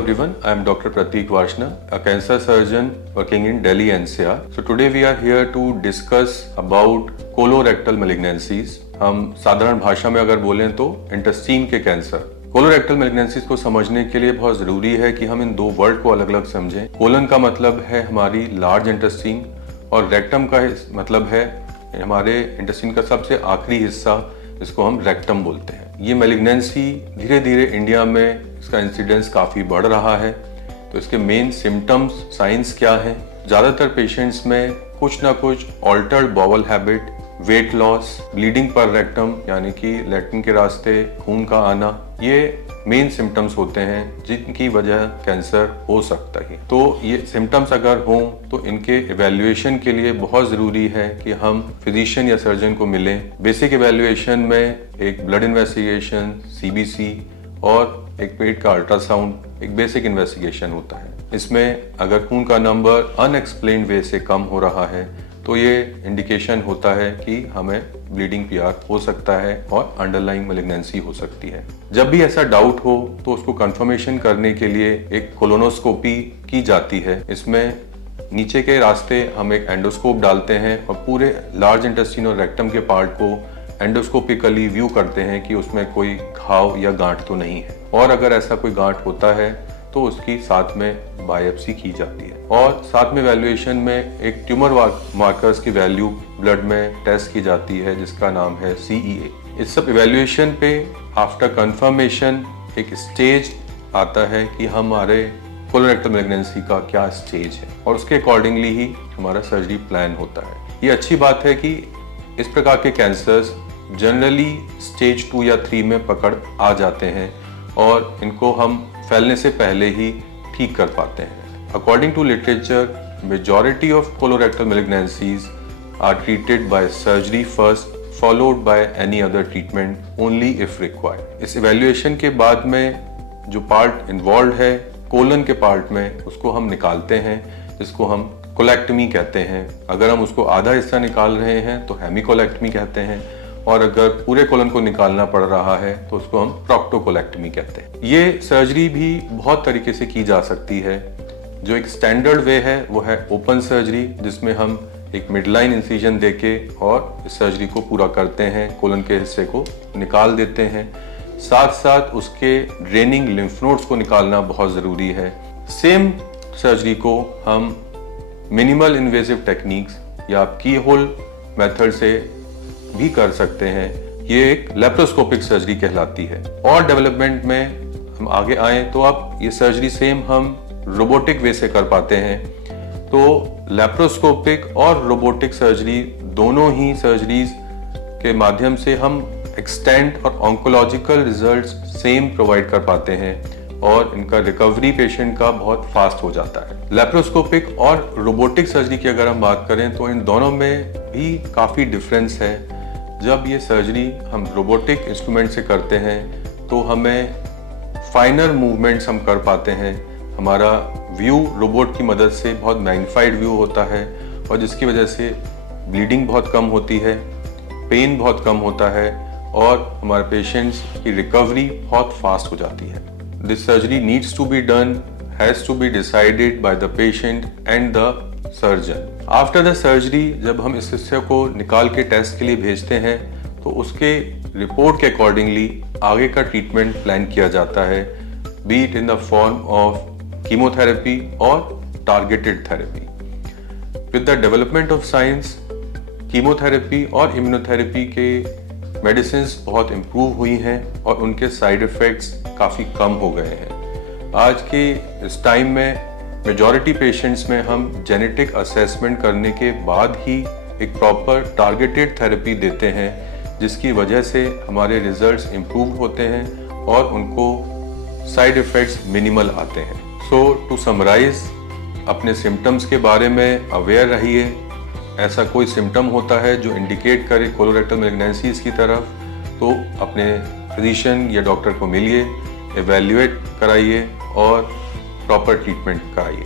everyone, I am Dr. Pratik Varshna, a cancer surgeon working in Delhi NCR. So today we are here to discuss about colorectal malignancies. हम साधारण भाषा में अगर बोलें तो intestine के कैंसर। कोलोरेक्टल मैलिग्नेंसीज को समझने के लिए बहुत जरूरी है कि हम इन दो वर्ड को अलग अलग समझें। कोलन का मतलब है हमारी लार्ज इंटेस्टाइन और रेक्टम का मतलब है हमारे इंटेस्टाइन का सबसे आखिरी हिस्सा, इसको हम रेक्टम बोलते हैं। ये मैलिग्नेंसी धीरे धीरे इंडिया में इसका इंसिडेंस काफ़ी बढ़ रहा है। तो इसके मेन सिम्टम्स, साइंस क्या हैं? ज़्यादातर पेशेंट्स में कुछ ना कुछ altered bowel habit, weight loss, bleeding पर रेक्टम यानी कि लैट्रिन के रास्ते खून का आना, ये मेन सिम्टम्स होते हैं जिनकी वजह कैंसर हो सकता है। तो ये सिम्टम्स अगर हों तो इनके इवैल्यूएशन के लिए बहुत ज़रूरी है कि हम फिजिशियन या सर्जन को मिलें। बेसिक इवैल्यूएशन में एक ब्लड इन्वेस्टिगेशन, सीबीसी और एक पेट का अल्ट्रासाउंड एक बेसिक इन्वेस्टिगेशन होता है। इसमें अगर खून का नंबर अनएक्सप्लेन्ड वे से कम हो रहा है तो ये इंडिकेशन होता है कि हमें ब्लीडिंग पीआर हो सकता है और अंडरलाइंग मैलिग्नेंसी हो सकती है। जब भी ऐसा डाउट हो तो उसको कंफर्मेशन करने के लिए एक कोलोनोस्कोपी की जाती है। इसमें नीचे के रास्ते हम एक एंडोस्कोप डालते हैं और पूरे लार्ज इंटेस्टाइन और रेक्टम के पार्ट को एंडोस्कोपिकली व्यू करते हैं कि उसमें कोई घाव या गांठ तो नहीं है, और अगर ऐसा कोई गांठ होता है तो उसकी साथ में बायोप्सी की जाती है। और साथ में वैल्यूएशन में एक ट्यूमर मार्कर्स की वैल्यू ब्लड में टेस्ट की जाती है जिसका नाम है CEA। इस सब इवैल्यूएशन पे आफ्टर कंफर्मेशन एक स्टेज आता है कि हमारे कोलोरेक्टल मैलिग्नेंसी का क्या स्टेज है और उसके अकॉर्डिंगली ही हमारा सर्जरी प्लान होता है। ये अच्छी बात है कि इस प्रकार के कैंसर्स जनरली स्टेज 2 या 3 में पकड़ आ जाते हैं और इनको हम फैलने से पहले ही ठीक कर पाते हैं। According to literature, majority of colorectal malignancies are treated by surgery first followed by any other treatment only if required. इस इवैल्यूएशन के बाद में जो पार्ट इन्वॉल्व है कोलन के पार्ट में, उसको हम निकालते हैं, जिसको हम कोलेक्टमी कहते हैं। अगर हम उसको आधा हिस्सा निकाल रहे हैं तो हेमिकोलेक्टमी कहते हैं, और अगर पूरे कोलन को निकालना पड़ रहा है तो उसको हम प्रोक्टोकोलेक्टमी कहते हैं। ये सर्जरी भी बहुत तरीके से की जा सकती है। जो एक स्टैंडर्ड वे है वो है ओपन सर्जरी, जिसमें हम एक मिडलाइन इंसिजन देके और इस सर्जरी को पूरा करते हैं, कोलन के हिस्से को निकाल देते हैं। साथ साथ उसके ड्रेनिंग लिम्फ नोड्स को निकालना बहुत ज़रूरी है। सेम सर्जरी को हम मिनिमल इन्वेसिव टेक्निक्स या की होल मेथड से भी कर सकते हैं। ये एक लेप्रोस्कोपिक सर्जरी कहलाती है। और डेवलपमेंट में हम आगे आए तो अब ये सर्जरी सेम हम रोबोटिक वे से कर पाते हैं। तो लेप्रोस्कोपिक और रोबोटिक सर्जरी दोनों ही सर्जरीज के माध्यम से हम एक्सटेंट और ऑन्कोलॉजिकल रिजल्ट्स सेम प्रोवाइड कर पाते हैं और इनका रिकवरी पेशेंट का बहुत फास्ट हो जाता है। लेप्रोस्कोपिक और रोबोटिक सर्जरी की अगर हम बात करें तो इन दोनों में भी काफ़ी डिफरेंस है। जब ये सर्जरी हम रोबोटिक इंस्ट्रूमेंट से करते हैं तो हमें फाइनर मूवमेंट्स हम कर पाते हैं। हमारा व्यू रोबोट की मदद से बहुत मैग्नीफाइड व्यू होता है और जिसकी वजह से ब्लीडिंग बहुत कम होती है, पेन बहुत कम होता है और हमारे पेशेंट्स की रिकवरी बहुत फास्ट हो जाती है। This surgery needs to be done, has to be decided by the patient and the surgeon. After the surgery जब हम इस हिस्से को निकाल के टेस्ट के लिए भेजते हैं तो उसके रिपोर्ट के अकॉर्डिंगली आगे का ट्रीटमेंट प्लान किया जाता है, be it in the form of chemotherapy और targeted therapy. With the development of science, chemotherapy और इम्यूनोथेरेपी के मेडिसिन्स बहुत इम्प्रूव हुई हैं और उनके साइड इफ़ेक्ट्स काफ़ी कम हो गए हैं। आज के इस टाइम में मेजॉरिटी पेशेंट्स में हम जेनेटिक असेसमेंट करने के बाद ही एक प्रॉपर टारगेटेड थेरेपी देते हैं, जिसकी वजह से हमारे रिजल्ट्स इम्प्रूव होते हैं और उनको साइड इफ़ेक्ट्स मिनिमल आते हैं। सो टू समराइज, अपने सिम्टम्स के बारे में अवेयर रहिए। ऐसा कोई सिम्टम होता है जो इंडिकेट करे कोलोरेक्टल मैलिग्नेंसीज की तरफ तो अपने फिजिशियन या डॉक्टर को मिलिए, एवेल्युएट कराइए और प्रॉपर ट्रीटमेंट कराइए।